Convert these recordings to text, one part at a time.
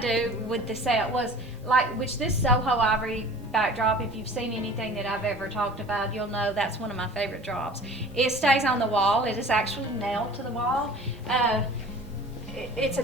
do with the set was, which this Soho Ivory backdrop, if you've seen anything that I've ever talked about, you'll know that's one of my favorite drops. It stays on the wall. It is actually nailed to the wall. It's a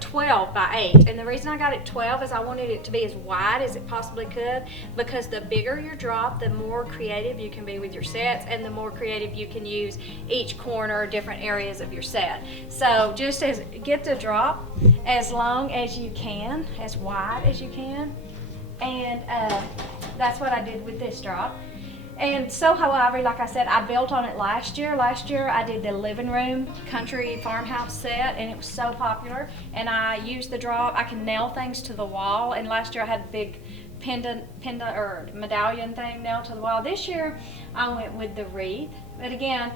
12 by 8, and the reason I got it 12 is I wanted it to be as wide as it possibly could, because the bigger your drop, the more creative you can be with your sets, and the more creative you can use each corner, different areas of your set. So just get the drop as long as you can, as wide as you can, and that's what I did with this drop. And Soho Ivory, like I said, I built on it last year. Last year I did the living room country farmhouse set, and it was so popular. And I used the drop. I can nail things to the wall. And last year I had a big pendant or medallion thing nailed to the wall. This year I went with the wreath. But again,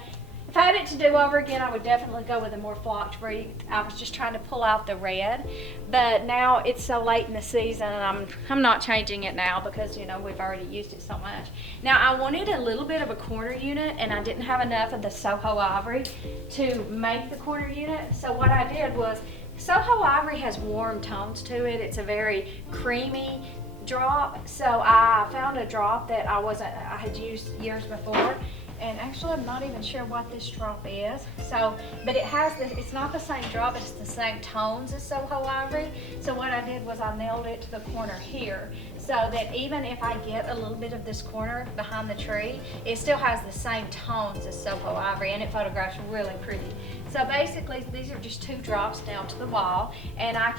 if I had it to do over again, I would definitely go with a more flocked wreath. I was just trying to pull out the red, but now it's so late in the season, and I'm not changing it now because, you know, we've already used it so much. Now I wanted a little bit of a corner unit, and I didn't have enough of the Soho Ivory to make the corner unit. So what I did was, Soho Ivory has warm tones to it. It's a very creamy drop. So I found a drop that I had used years before. And actually, I'm not even sure what this drop is. So, but it's not the same drop, it's the same tones as Soho Ivory. So what I did was I nailed it to the corner here, so that even if I get a little bit of this corner behind the tree, it still has the same tones as Soho Ivory, and it photographs really pretty. So basically, these are just 2 drops down to the wall, and I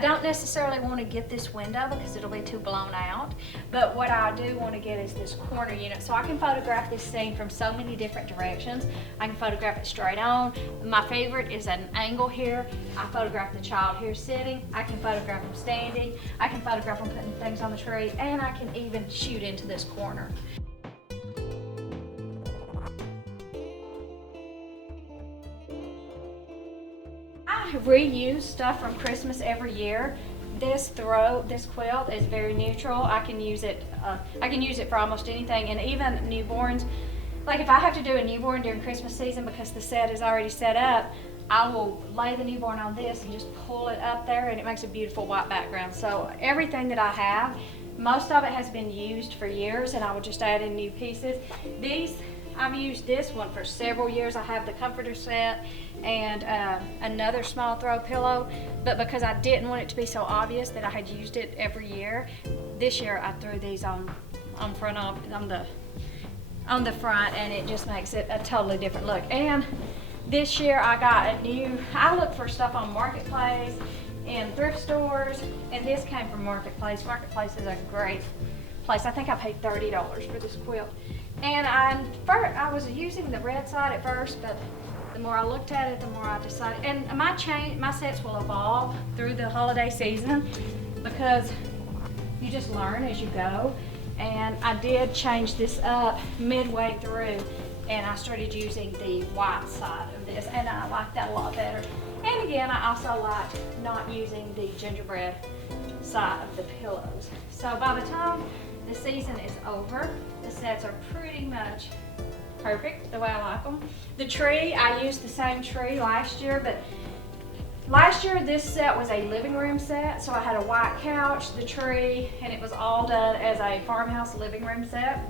don't necessarily want to get this window because it'll be too blown out, but what I do want to get is this corner unit, so I can photograph this scene from so many different directions. I can photograph it straight on. My favorite is at an angle here. I photograph the child here sitting. I can photograph them standing. I can photograph them putting things on the tree, and I can even shoot into this corner. I reuse stuff from Christmas every year. This quilt is very neutral. I can use it for almost anything, and even newborns. Like if I have to do a newborn during Christmas season because the set is already set up, I will lay the newborn on this and just pull it up there, and it makes a beautiful white background. So everything that I have, most of it has been used for years, and I will just add in new pieces. I've used this one for several years. I have the comforter set and another small throw pillow, but because I didn't want it to be so obvious that I had used it every year, this year I threw these on the front, and it just makes it a totally different look. And this year I look for stuff on Marketplace and thrift stores, and this came from Marketplace. Marketplace is a great place. I think I paid $30 for this quilt. And I was using the red side at first, but the more I looked at it, the more I decided. And my sets will evolve through the holiday season because you just learn as you go. And I did change this up midway through, and I started using the white side of this, and I like that a lot better. And again, I also like not using the gingerbread side of the pillows. So by the time the season is over, the sets are pretty much perfect the way I like them. The tree, I used the same tree last year, but last year this set was a living room set, so I had a white couch, the tree, and it was all done as a farmhouse living room set.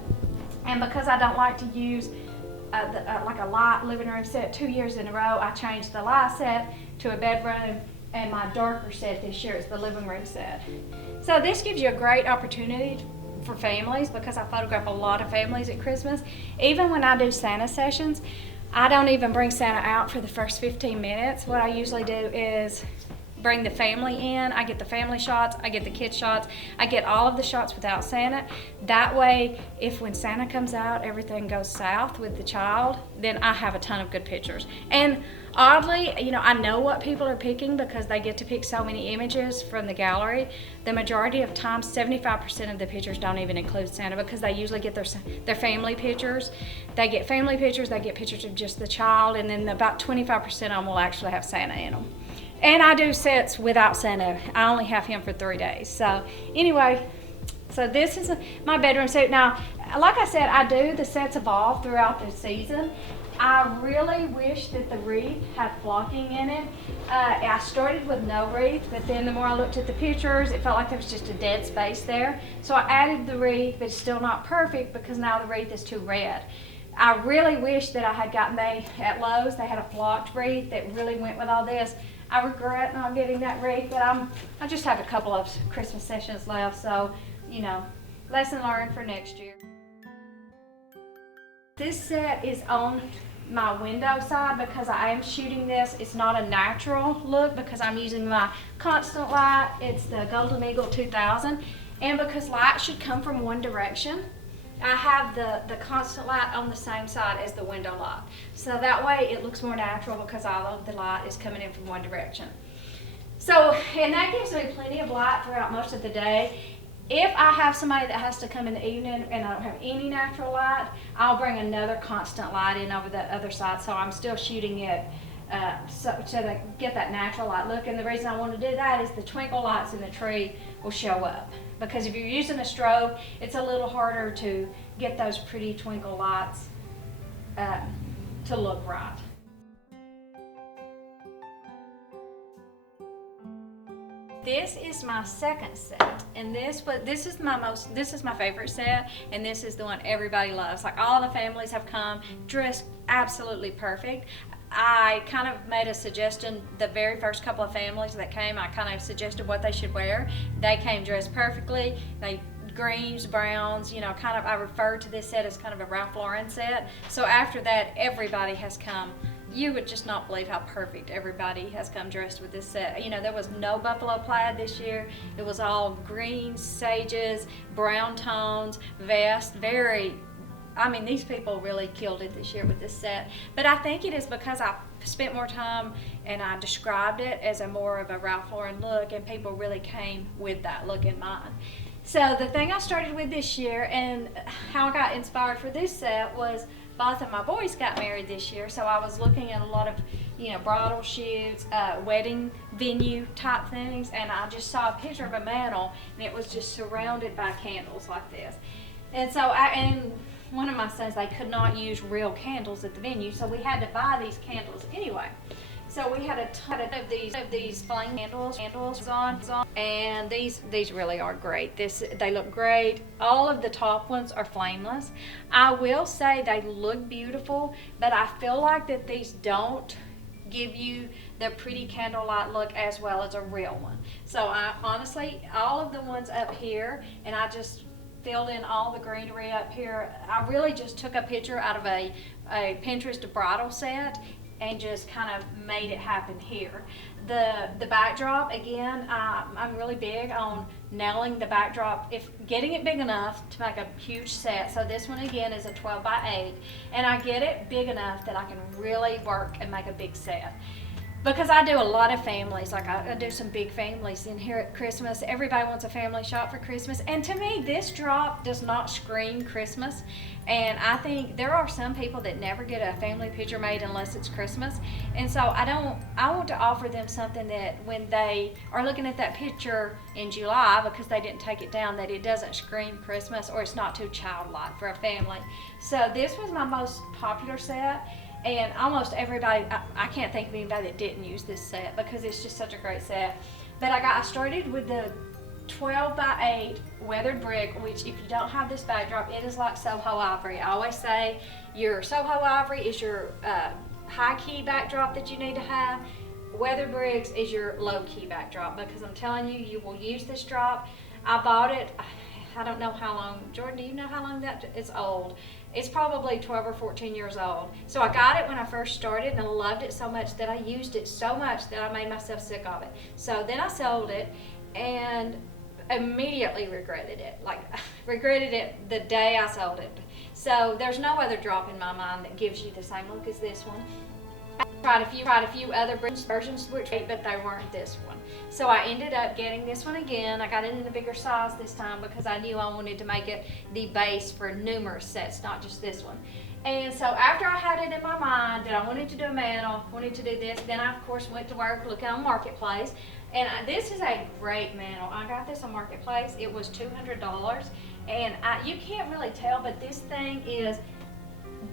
And because I don't like to use like a light living room set 2 years in a row, I changed the light set to a bedroom, and my darker set this year is the living room set. So this gives you a great opportunity for families, because I photograph a lot of families at Christmas. Even when I do Santa sessions, I don't even bring Santa out for the first 15 minutes. What I usually do is bring the family in. I get the family shots, I get the kids shots, I get all of the shots without Santa. That way, if when Santa comes out, everything goes south with the child, then I have a ton of good pictures. And oddly, you know, I know what people are picking because they get to pick so many images from the gallery. The majority of times, 75% of the pictures don't even include Santa because they usually get their family pictures. They get family pictures, they get pictures of just the child, and then about 25% of them will actually have Santa in them. And I do sets without Santa. I only have him for 3 days. So anyway, so this is my bedroom set. Now, like I said, I do. The sets evolve throughout the season. I really wish that the wreath had flocking in it. I started with no wreath, but then the more I looked at the pictures, it felt like there was just a dead space there. So I added the wreath, but it's still not perfect because now the wreath is too red. I really wish that I had gotten at Lowe's, they had a flocked wreath that really went with all this. I regret not getting that wreath, but I just have a couple of Christmas sessions left, so, you know, lesson learned for next year. This set is on my window side because I am shooting this. It's not a natural look because I'm using my constant light. It's the Golden Eagle 2000. And because light should come from one direction, I have the constant light on the same side as the window light. So that way it looks more natural because all of the light is coming in from one direction. So, and that gives me plenty of light throughout most of the day. If I have somebody that has to come in the evening and I don't have any natural light, I'll bring another constant light in over the other side, so I'm still shooting it so to get that natural light look. And the reason I want to do that is the twinkle lights in the tree will show up. Because if you're using a strobe, it's a little harder to get those pretty twinkle lights to look right. This is my second set, and this is my favorite set, and this is the one everybody loves. Like, all the families have come dressed absolutely perfect. I kind of made a suggestion, the very first couple of families that came, I kind of suggested what they should wear. They came dressed perfectly. Greens, browns, you know, kind of, I refer to this set as kind of a Ralph Lauren set. So after that, everybody has come. You would just not believe how perfect everybody has come dressed with this set. You know, there was no buffalo plaid this year. It was all greens, sages, brown tones, vest, I mean, these people really killed it this year with this set. But I think it is because I spent more time and I described it as more of a Ralph Lauren look, and people really came with that look in mind. So the thing I started with this year and how I got inspired for this set was both of my boys got married this year, so I was looking at a lot of, you know, bridal shoots, wedding venue type things, and I just saw a picture of a mantle, and it was just surrounded by candles like this. And so and one of my sons, they could not use real candles at the venue, so we had to buy these candles anyway. So we had a ton of these flame candles on, and these really are great. They look great. All of the top ones are flameless. I will say they look beautiful, but I feel like that these don't give you the pretty candlelight look as well as a real one. So I honestly, all of the ones up here, and I just filled in all the greenery up here. I really just took a picture out of a Pinterest bridal set and just kind of made it happen here. The backdrop, again, I'm really big on nailing the backdrop, getting it big enough to make a huge set. So this one again is a 12 by 8, and I get it big enough that I can really work and make a big set. Because I do a lot of families, like I do some big families in here at Christmas. Everybody wants a family shot for Christmas. And to me, this drop does not scream Christmas. And I think there are some people that never get a family picture made unless it's Christmas. And so I want to offer them something that when they are looking at that picture in July, because they didn't take it down, that it doesn't scream Christmas or it's not too childlike for a family. So this was my most popular set. And almost everybody, I can't think of anybody that didn't use this set because it's just such a great set. But I started with the 12 by 8 weathered brick, which if you don't have this backdrop, it is like Soho Ivory. I always say your Soho Ivory is your high key backdrop that you need to have. Weathered bricks is your low key backdrop, because I'm telling you, you will use this drop. I bought it, I don't know how long. Jordan, do you know how long it's old? It's probably 12 or 14 years old. So I got it when I first started, and I loved it so much that I used it so much that I made myself sick of it. So then I sold it and immediately regretted it. Like, regretted it the day I sold it. So there's no other drop in my mind that gives you the same look as this one. I tried a few other versions which great, but they weren't this one. So I ended up getting this one again. I got it in a bigger size this time because I knew I wanted to make it the base for numerous sets, not just this one. And so after I had it in my mind that I wanted to do a mantle, wanted to do this, then I of course went to work looking on Marketplace. And this is a great mantle. I got this on Marketplace. It was $200, And you can't really tell, but this thing is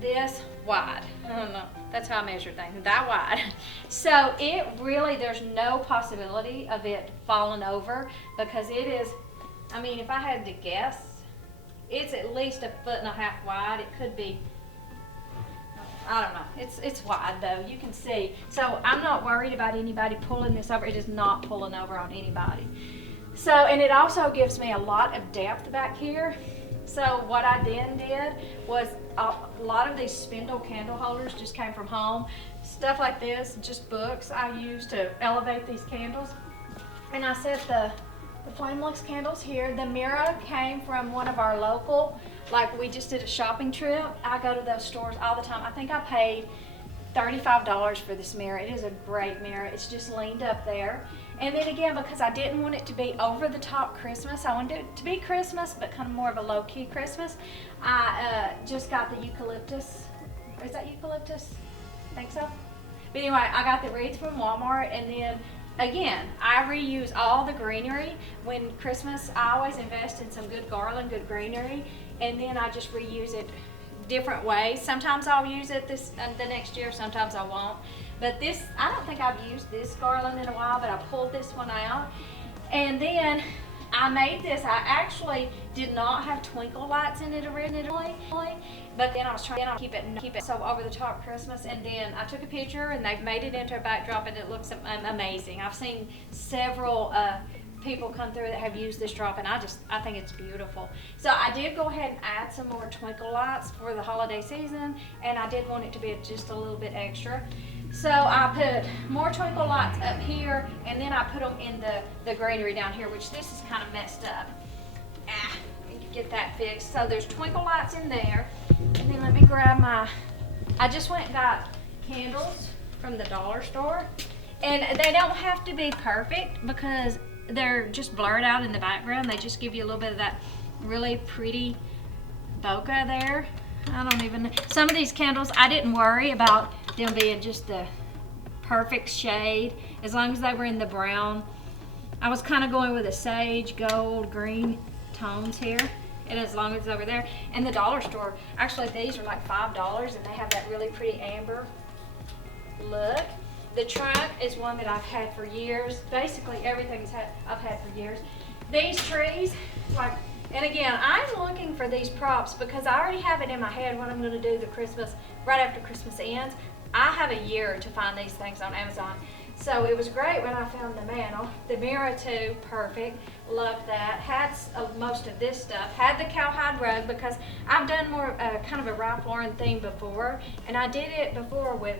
this wide. I don't know, that's how I measure things, that wide. So it really, there's no possibility of it falling over, because it is, I mean, if I had to guess, it's at least 1.5 feet wide. It could be, I don't know, it's wide though, you can see. So I'm not worried about anybody pulling this over. It is not pulling over on anybody. So, and it also gives me a lot of depth back here. So what I then did was a lot of these spindle candle holders just came from home. Stuff like this, just books I use to elevate these candles. And I set the Flamelux candles here. The mirror came from one of our local, like we just did a shopping trip. I go to those stores all the time. I think I paid $35 for this mirror. It is a great mirror. It's just leaned up there. And then again, because I didn't want it to be over the top Christmas, I wanted it to be Christmas, but kind of more of a low key Christmas, I just got the eucalyptus. Is that eucalyptus? I think so. But anyway, I got the wreath from Walmart, and then again, I reuse all the greenery. When Christmas, I always invest in some good garland, good greenery, and then I just reuse it different ways. Sometimes I'll use it the next year, sometimes I won't. But this, I don't think I've used this garland in a while, but I pulled this one out. And then I made this. I actually did not have twinkle lights in it originally, but then I was trying to keep it so over the top Christmas. And then I took a picture, and they've made it into a backdrop, and it looks amazing. I've seen several people come through that have used this drop, and I think it's beautiful. So I did go ahead and add some more twinkle lights for the holiday season, and I did want it to be just a little bit extra. So I put more twinkle lights up here, and then I put them in the greenery down here, which this is kind of messed up. Get that fixed. So there's twinkle lights in there, and then let me grab I just went and got candles from the dollar store, and they don't have to be perfect because they're just blurred out in the background. They just give you a little bit of that really pretty bokeh there. I don't even know. Some of these candles, I didn't worry about them being just the perfect shade, as long as they were in the brown. I was kind of going with a sage, gold, green tones here, and as long as they were there. And the dollar store, actually these are like $5, and they have that really pretty amber look. The trunk is one that I've had for years. Basically everything I've had for years. These trees, like, and again, I'm looking for these props because I already have it in my head what I'm going to do right after Christmas ends. I have a year to find these things on Amazon. So it was great when I found the mantle. The mirror too, perfect. Loved that. Had most of this stuff. Had the cowhide rug because I've done more kind of a Ralph Lauren theme before, and I did it before with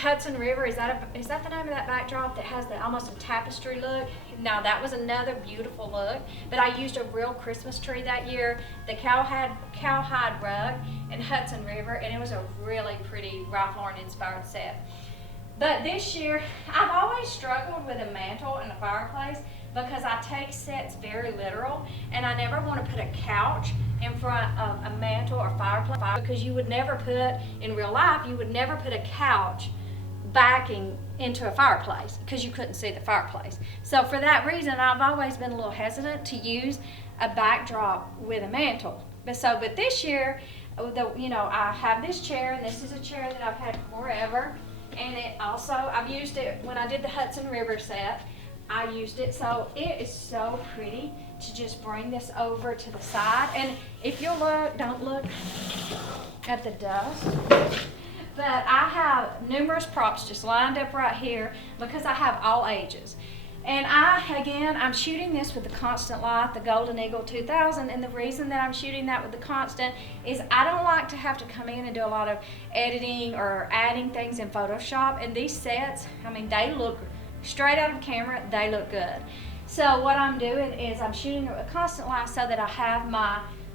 Hudson River. Is that the name of that backdrop that has almost a tapestry look? Now that was another beautiful look, but I used a real Christmas tree that year, the cowhide rug and Hudson River, and it was a really pretty Ralph Lauren inspired set. But this year, I've always struggled with a mantle and a fireplace because I take sets very literal, and I never want to put a couch in front of a mantle or fireplace, because you would never put, in real life, you would never put a couch backing into a fireplace because you couldn't see the fireplace. So for that reason, I've always been a little hesitant to use a backdrop with a mantle. But this year, I have this chair, and this is a chair that I've had forever. And it also, I've used it when I did the Hudson River set. I used it, so it is so pretty to just bring this over to the side. And if you look, don't look at the dust, but I have numerous props just lined up right here because I have all ages. And I'm shooting this with the constant light, the Golden Eagle 2000, and the reason that I'm shooting that with the constant is I don't like to have to come in and do a lot of editing or adding things in Photoshop. And these sets, I mean, they look straight out of camera, they look good. So what I'm doing is I'm shooting it with constant light so that I have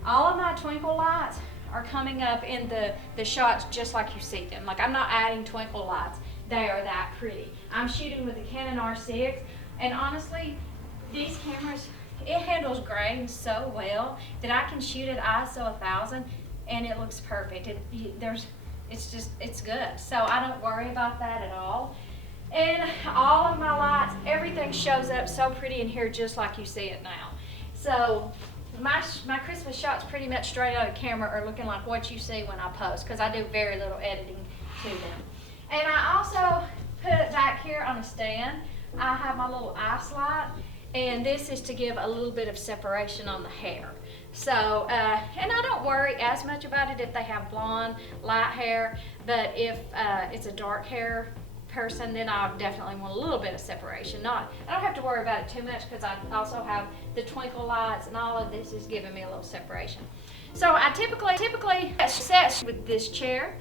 all of my twinkle lights are coming up in the shots just like you see them. Like, I'm not adding twinkle lights, they are that pretty. I'm shooting with the Canon R6. And honestly, these cameras, it handles grain so well that I can shoot at ISO 1000 and it looks perfect. It's good. So I don't worry about that at all. And all of my lights, everything shows up so pretty in here just like you see it now. So my Christmas shots pretty much straight out of camera are looking like what you see when I post, because I do very little editing to them. And I also put it back here on a stand. I have my little ice light, and this is to give a little bit of separation on the hair. So, and I don't worry as much about it if they have blonde, light hair, but if it's a dark hair person, then I definitely want a little bit of separation. I don't have to worry about it too much, because I also have the twinkle lights, and all of this is giving me a little separation. So I typically set with this chair,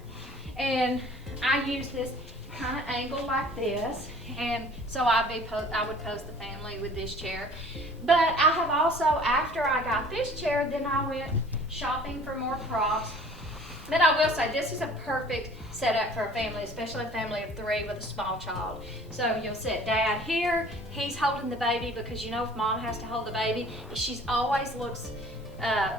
and I use this kind of angle like this, and so I would pose the family with this chair. But I have also, after I got this chair, then I went shopping for more props. But I will say, this is a perfect setup for a family, especially a family of 3 with a small child. So you'll set Dad here, he's holding the baby, because you know if Mom has to hold the baby, she's always looks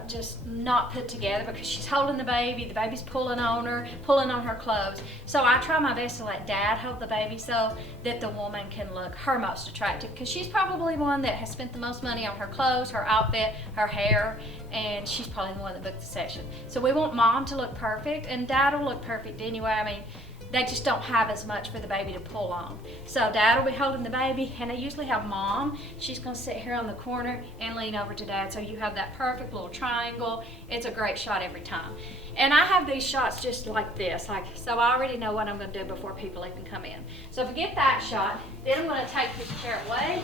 just not put together, because she's holding the baby's pulling on her clothes. So I try my best to let Dad hold the baby so that the woman can look her most attractive, because she's probably one that has spent the most money on her clothes, her outfit, her hair, and she's probably the one that booked the session. So we want Mom to look perfect, and Dad will look perfect anyway. I mean, they just don't have as much for the baby to pull on. So Dad will be holding the baby, and I usually have Mom. She's gonna sit here on the corner and lean over to Dad, so you have that perfect little triangle. It's a great shot every time. And I have these shots just like this, so I already know what I'm gonna do before people even come in. So if we get that shot, then I'm gonna take this chair away,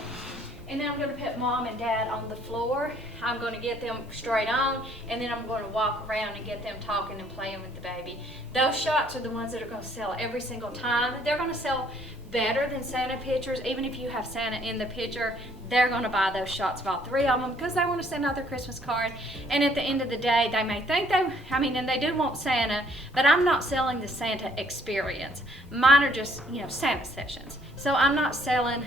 and then I'm going to put Mom and Dad on the floor. I'm going to get them straight on, and then I'm going to walk around and get them talking and playing with the baby. Those shots are the ones that are going to sell every single time. They're going to sell better than Santa pictures. Even if you have Santa in the picture, they're going to buy those shots of all 3 of them, because they want to send out their Christmas card. And at the end of the day, they may think and they do want Santa, but I'm not selling the Santa experience. Mine are just, Santa sessions. So I'm not selling.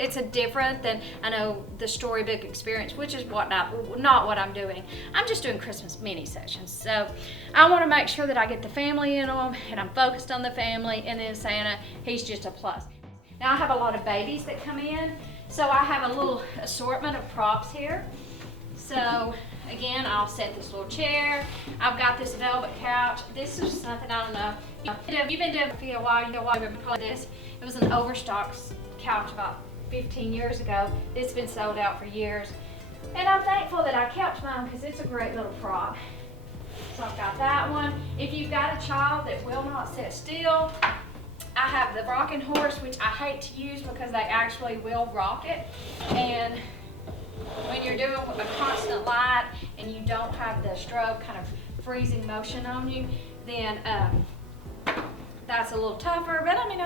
It's a different than, I know, the storybook experience, which is not what I'm doing. I'm just doing Christmas mini sessions. So I want to make sure that I get the family in them, and I'm focused on the family, and then Santa, he's just a plus. Now I have a lot of babies that come in, so I have a little assortment of props here. So again, I'll set this little chair. I've got this velvet couch. This is something, I don't know. You've been doing it for a while, you know why we've been calling this. It was an overstocked couch about 15 years ago. It's been sold out for years, and I'm thankful that I kept mine, because it's a great little prop. So I've got that one. If you've got a child that will not sit still, I have the rocking horse, which I hate to use because they actually will rock it, and when you're doing a constant light and you don't have the strobe kind of freezing motion on you, then that's a little tougher. But I mean,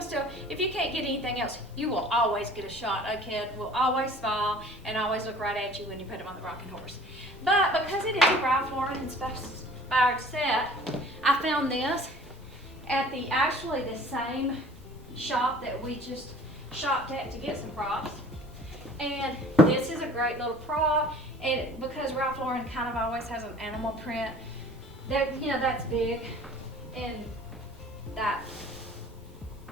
if you can't get anything else, you will always get a shot. A kid will always smile and always look right at you when you put him on the rocking horse. But because it is a Ralph Lauren inspired set, I found this at the same shop that we just shopped at to get some props. And this is a great little prop, and because Ralph Lauren kind of always has an animal print, that's big in that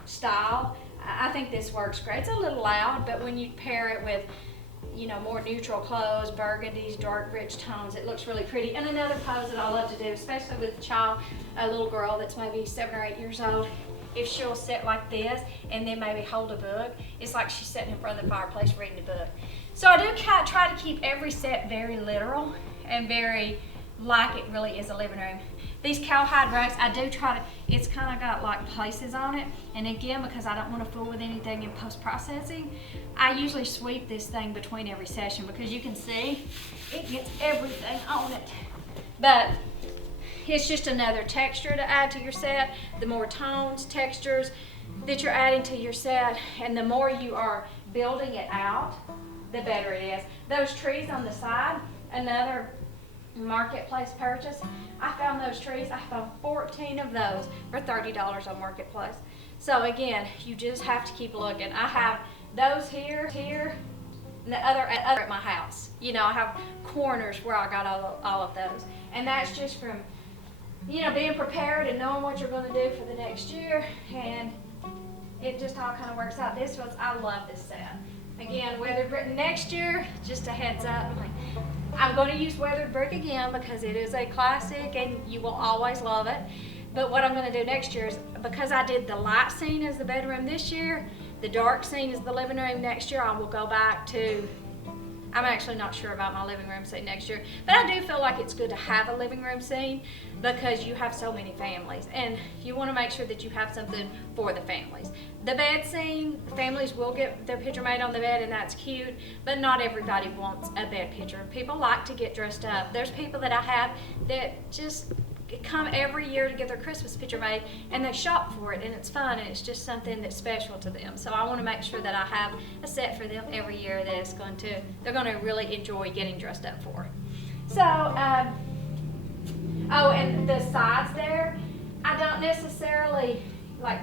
style. I think this works great. It's a little loud, but when you pair it with more neutral clothes, burgundies, dark rich tones, it looks really pretty. And another pose that I love to do, especially with a little girl that's maybe 7 or 8 years old, if she'll sit like this and then maybe hold a book, it's like she's sitting in front of the fireplace reading a book. So I do try to keep every set very literal and very like it really is a living room. These cowhide rugs, I do try to, it's kind of got like places on it, and again, because I don't want to fool with anything in post-processing, I usually sweep this thing between every session, because you can see it gets everything on it. But it's just another texture to add to your set. The more tones, textures that you're adding to your set, and the more you are building it out, the better it is. Those trees on the side, another Marketplace purchase. I found those trees. I found 14 of those for $30 on Marketplace. So again, you just have to keep looking. I have those here, and the other at my house. I have corners where I got all of those, and that's just from being prepared and knowing what you're going to do for the next year, and it just all kind of works out. I love this set. Again, whether next year, just a heads up. I'm going to use weathered brick again because it is a classic and you will always love it. But what I'm going to do next year is, because I did the light scene as the bedroom this year, the dark scene is the living room next year, I will go back to, I'm actually not sure about my living room scene next year, but I do feel like it's good to have a living room scene because you have so many families and you want to make sure that you have something for the families. The bed scene, families will get their picture made on the bed and that's cute, but not everybody wants a bed picture. People like to get dressed up. There's people that I have that just come every year to get their Christmas picture made and they shop for it and it's fun and it's just something that's special to them. So I want to make sure that I have a set for them every year that is they're going to really enjoy getting dressed up for. So, oh, and the sides there, I don't necessarily I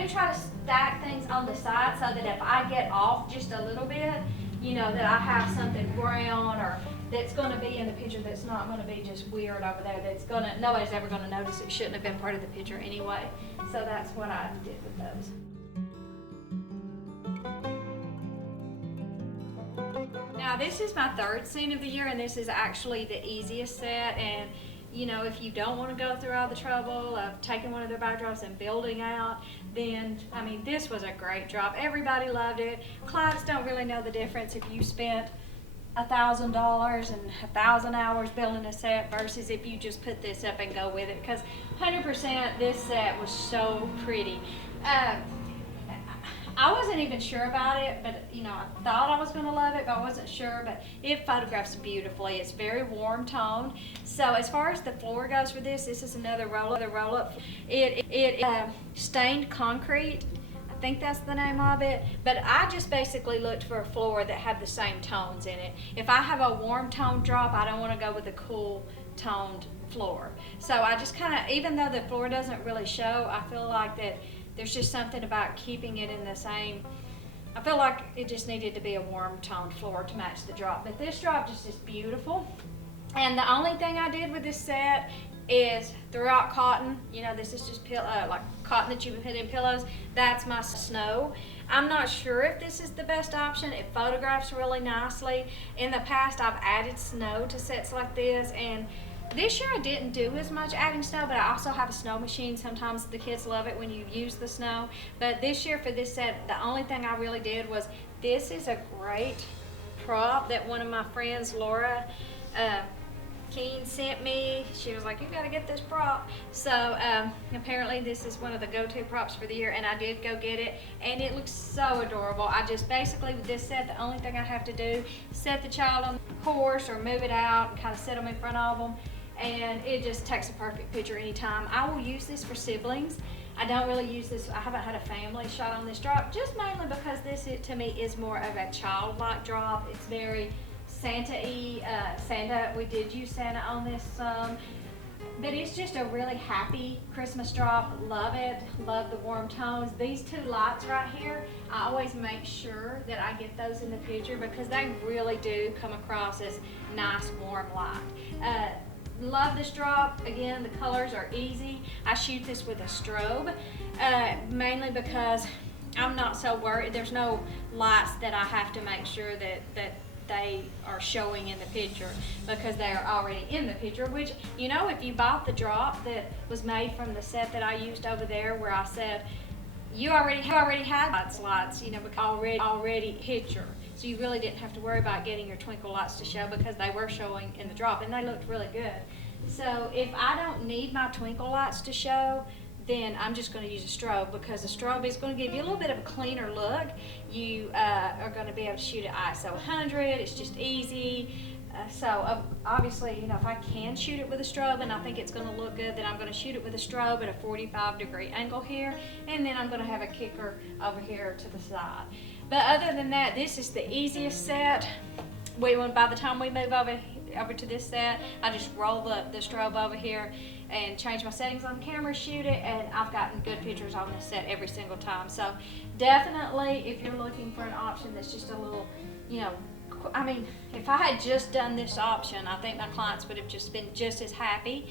do try to stack things on the side so that if I get off just a little bit, you know, that I have something brown or that's going to be in the picture that's not going to be just weird over there. Nobody's ever going to notice. It shouldn't have been part of the picture anyway. So that's what I did with those. Now this is my third scene of the year, and this is actually the easiest set. And you know, if you don't want to go through all the trouble of taking one of their backdrops and building out, then I mean, this was a great drop. Everybody loved it. Clients don't really know the difference if you spent $1,000 and 1,000 hours building a set versus if you just put this up and go with it, because 100% this set was so pretty. I wasn't even sure about it, but you know, I thought I was going to love it, but I wasn't sure. But it photographs beautifully. It's very warm toned. So as far as the floor goes for this is another roll up. It stained concrete. I think that's the name of it, but I just basically looked for a floor that had the same tones in it. If I have a warm tone drop, I don't want to go with a cool toned floor. So I just kind of, even though the floor doesn't really show, I feel like that there's just something about keeping it in the same, I feel like it just needed to be a warm toned floor to match the drop. But this drop just is beautiful. And the only thing I did with this set is throughout cotton. You know, this is just like cotton that you put in pillows. That's my snow. I'm not sure if this is the best option. It photographs really nicely. In the past, I've added snow to sets like this, and this year I didn't do as much adding snow, but I also have a snow machine. Sometimes the kids love it when you use the snow. But this year for this set, the only thing I really did was, this is a great prop that one of my friends, Laura Keene, sent me. She was like, you gotta get this prop. So apparently this is one of the go-to props for the year, and I did go get it, and it looks so adorable. I just basically, with this set, the only thing I have to do is set the child on the horse or move it out and kind of sit them in front of them, and it just takes a perfect picture anytime. I will use this for siblings. I don't really use this, I haven't had a family shot on this drop, just mainly because this, to me, is more of a childlike drop. It's very Santa-y. Santa, we did use Santa on this some, but it's just a really happy Christmas drop. Love it, love the warm tones. These two lights right here, I always make sure that I get those in the picture because they really do come across as nice warm light. Love this drop. Again, the colors are easy. I shoot this with a strobe, mainly because I'm not so worried. There's no lights that I have to make sure that they are showing in the picture because they are already in the picture, which, you know, if you bought the drop that was made from the set that I used over there where I said, you already had lights, you know, already picture. So you really didn't have to worry about getting your twinkle lights to show because they were showing in the drop and they looked really good. So if I don't need my twinkle lights to show, then I'm just going to use a strobe because the strobe is going to give you a little bit of a cleaner look. You are going to be able to shoot at ISO 100. It's just easy. So obviously, you know, if I can shoot it with a strobe and I think it's going to look good, then I'm going to shoot it with a strobe at a 45-degree angle here, and then I'm going to have a kicker over here to the side. But other than that, this is the easiest set. By the time we move over to this set, I just roll the strobe over here and change my settings on camera, shoot it, and I've gotten good pictures on this set every single time. So definitely, if you're looking for an option that's just a little, you know, I mean, if I had just done this option, I think my clients would have just been just as happy.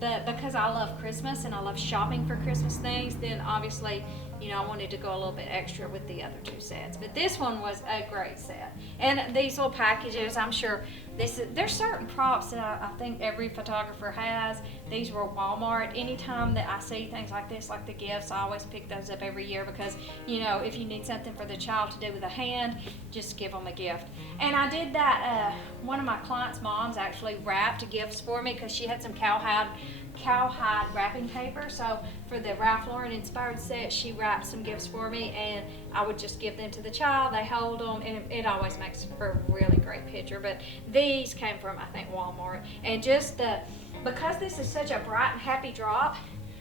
But because I love Christmas and I love shopping for Christmas things, then obviously you know, I wanted to go a little bit extra with the other 2 sets. But this one was a great set. And these little packages, I'm sure there's certain props that I think every photographer has. These were Walmart. Anytime that I see things like this, like the gifts, I always pick those up every year because, you know, if you need something for the child to do with a hand, just give them a gift. And I did that, one of my clients' moms actually wrapped gifts for me because she had some cowhide wrapping paper. So for the Ralph Lauren inspired set, she wrapped some gifts for me, and I would just give them to the child. They hold them, and it always makes for a really great picture. But these came from, I think, Walmart. And just because this is such a bright and happy drop,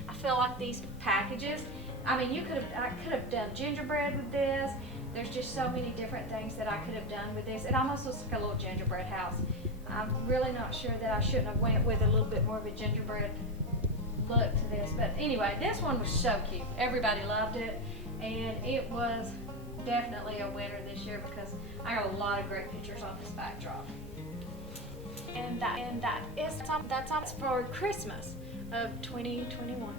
I feel like these packages, I mean, I could have done gingerbread with this. There's just so many different things that I could have done with this. It almost looks like a little gingerbread house. I'm really not sure that I shouldn't have went with a little bit more of a gingerbread look to this. But anyway, this one was so cute. Everybody loved it. And it was definitely a winner this year because I got a lot of great pictures on this backdrop. And that's for Christmas of 2021.